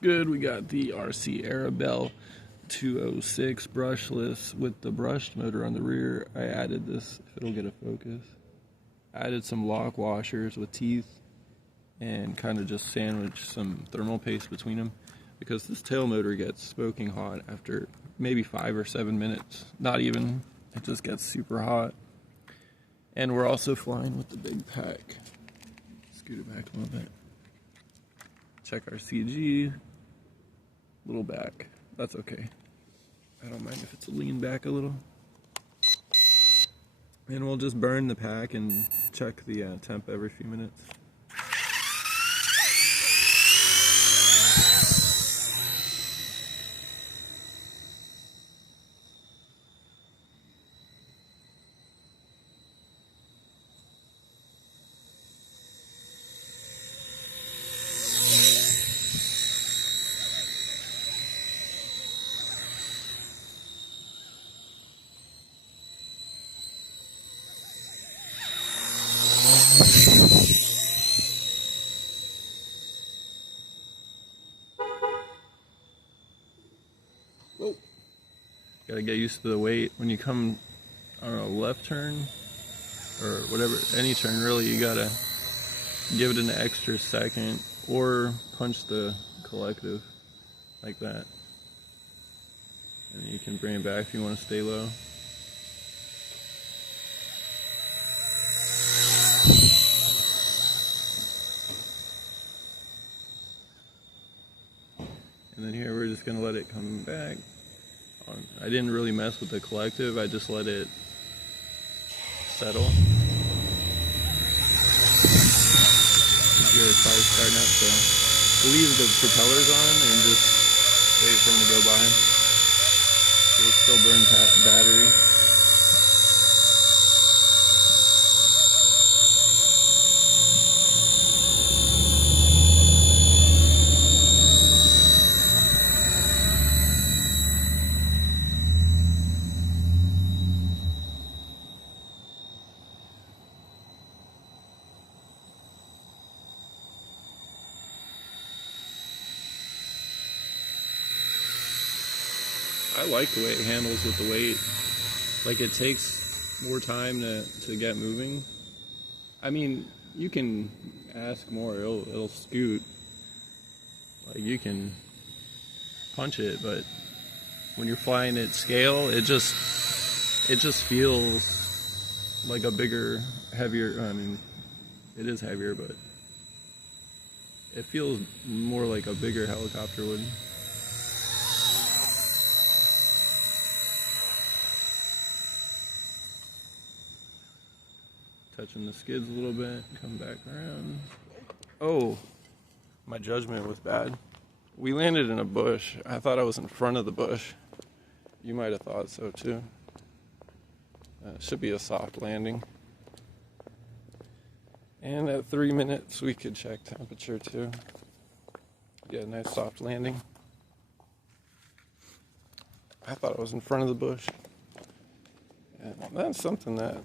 Good, we got the RC Arabelle 206 brushless with the brushed motor on the rear. I added this, if it'll get a focus. I added some lock washers with teeth and kind of just sandwiched some thermal paste between them because this tail motor gets smoking hot after maybe 5 or 7 minutes. Not even, it just gets super hot. And we're also flying with the big pack. Scoot it back a little bit. Check our CG. Little back. That's okay. I don't mind if it's a lean back a little. And we'll just burn the pack and check the temp every few minutes. Whoa. Gotta get used to the weight. When you come on a left turn, or whatever, any turn really, you gotta give it an extra second, or punch the collective, like that. And you can bring it back if you want to stay low. And then here we're just gonna let it come back. I didn't really mess with the collective, I just let it settle. Here it's probably starting up, so we'll leave the propellers on and just wait for them to go by. It'll still burn battery. I like the way it handles with the weight. Like, it takes more time to get moving. I mean, you can ask more, it'll scoot. Like, you can punch it, but when you're flying at scale, it just feels like a bigger, heavier, I mean, it is heavier, but it feels more like a bigger helicopter would. Touching the skids a little bit, come back around. Oh, my judgment was bad. We landed in a bush. I thought I was in front of the bush. You might have thought so too. Should be a soft landing. And at 3 minutes, we could check temperature too. Get a nice soft landing. I thought I was in front of the bush. And that's something that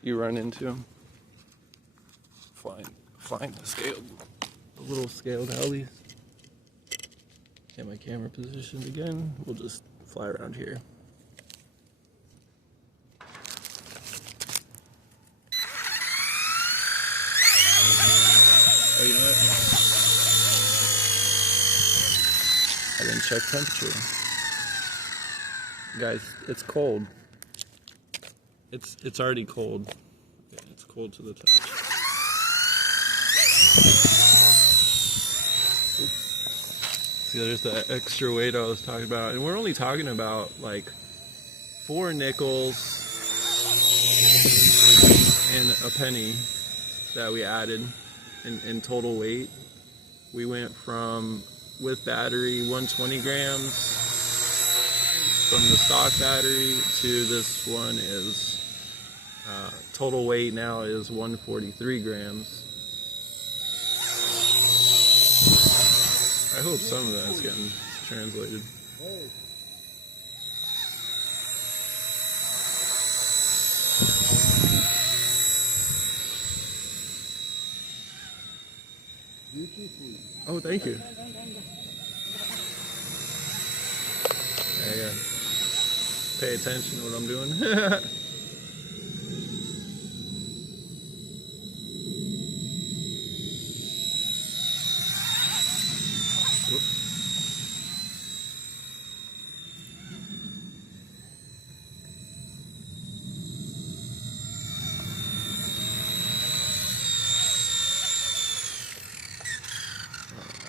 you run into flying the little scaled helis. Get my camera positioned again. We'll just fly around here. Oh, you know what? I didn't check temperature. Guys, it's cold. It's already cold. Yeah, it's cold to the touch. See, there's the extra weight I was talking about. And we're only talking about like 4 nickels and a penny that we added in total weight. We went from, with battery, 120 grams from the stock battery to this one is total weight now is 143 grams. I hope some of that's getting translated. Oh, thank you. gotta pay attention to what I'm doing.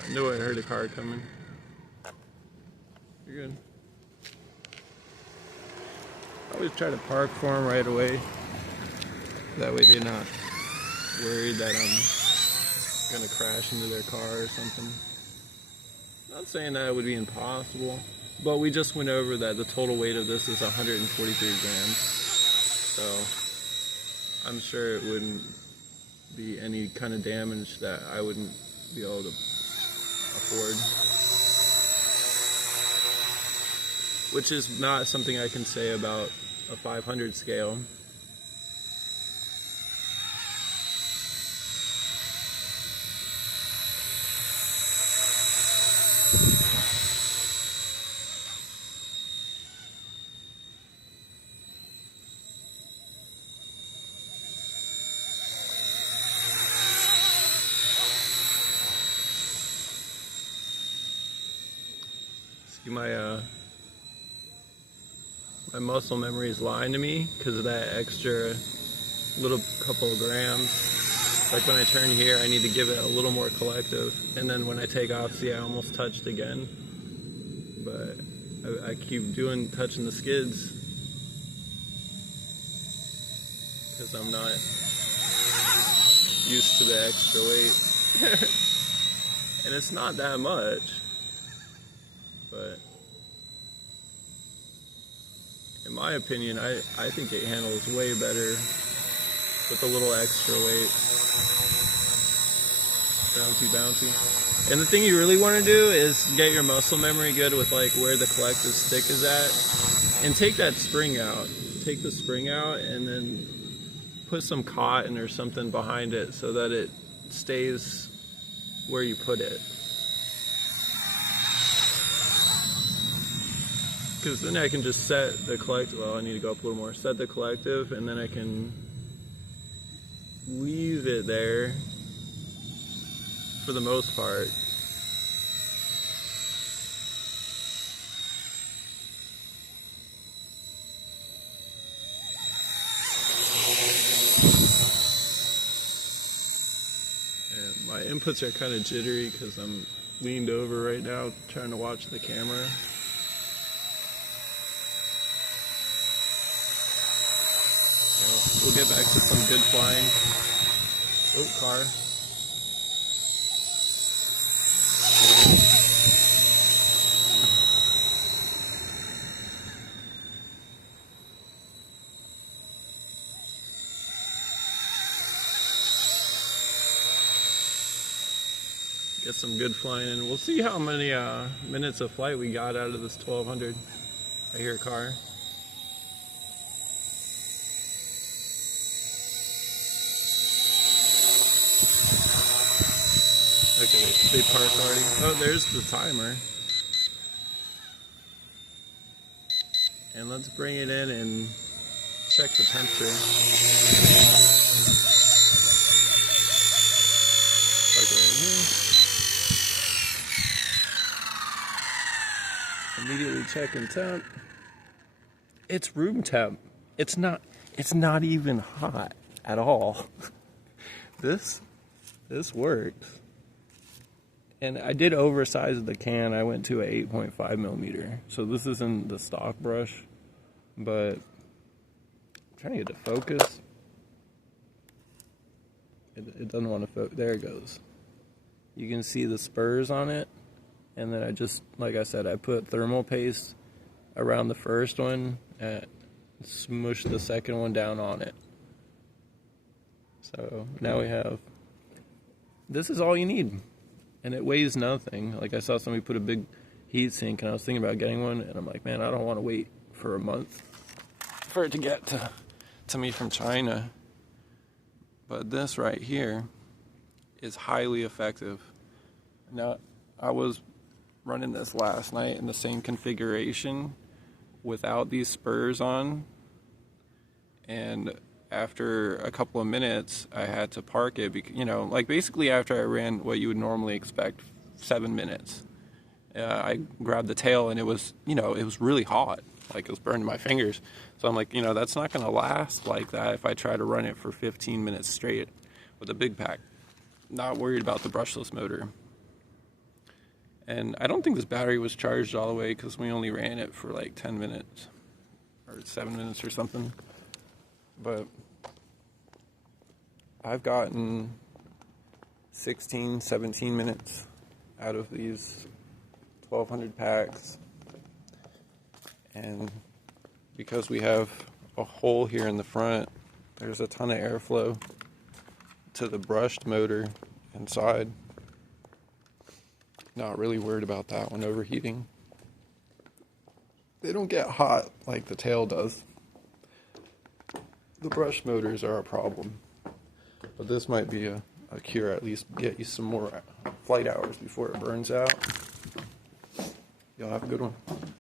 I knew I heard a car coming. You're good. I always try to park for them right away. That way they're not worried that I'm gonna crash into their car or something. Not saying that it would be impossible, but we just went over that the total weight of this is 143 grams. So I'm sure it wouldn't be any kind of damage that I wouldn't be able to afford. Which is not something I can say about a 500 scale. See, my muscle memory is lying to me because of that extra little couple of grams. Like when I turn here, I need to give it a little more collective, and then when I take off, see, I almost touched again. But I keep touching the skids because I'm not used to the extra weight. And it's not that much, but in my opinion, I think it handles way better with a little extra weight. Bouncy. And the thing you really want to do is get your muscle memory good with like where the collective stick is at. And take that spring out. Take the spring out and then put some cotton or something behind it so that it stays where you put it. Because then I can just set the collective, well, I need to go up a little more, set the collective, and then I can leave it there for the most part. And my inputs are kind of jittery because I'm leaned over right now trying to watch the camera. We'll get back to some good flying. Oh, car. Get some good flying in. We'll see how many minutes of flight we got out of this 1200. I hear a car. Okay, they parked already. Oh, there's the timer. And let's bring it in and check the temperature. Park it right here. Immediately checking temp. It's room temp. It's not even hot at all. This works. And I did oversize the can. I went to an 8.5 millimeter. So this isn't the stock brush, but I'm trying to get it to focus. It doesn't want to focus. There it goes. You can see the spurs on it. And then I just, like I said, I put thermal paste around the first one and smush the second one down on it. So now we have, this is all you need. And it weighs nothing. Like I saw somebody put a big heat sink and I was thinking about getting one and I'm like, man, I don't want to wait for a month for it to get to me from China. But this right here is highly effective. Now, I was running this last night in the same configuration without these spurs on, and after a couple of minutes I had to park it because, like basically after I ran what you would normally expect, 7 minutes, I grabbed the tail and it was really hot, like it was burning my fingers. So I'm like, that's not going to last like that if I try to run it for 15 minutes straight with a big pack. Not worried about the brushless motor. And I don't think this battery was charged all the way because we only ran it for like 10 minutes or 7 minutes or something. But I've gotten 16, 17 minutes out of these 1,200 packs. And because we have a hole here in the front, there's a ton of airflow to the brushed motor inside. Not really worried about that one overheating. They don't get hot like the tail does. The brush motors are a problem. But this might be a cure, at least get you some more flight hours before it burns out. Y'all have a good one.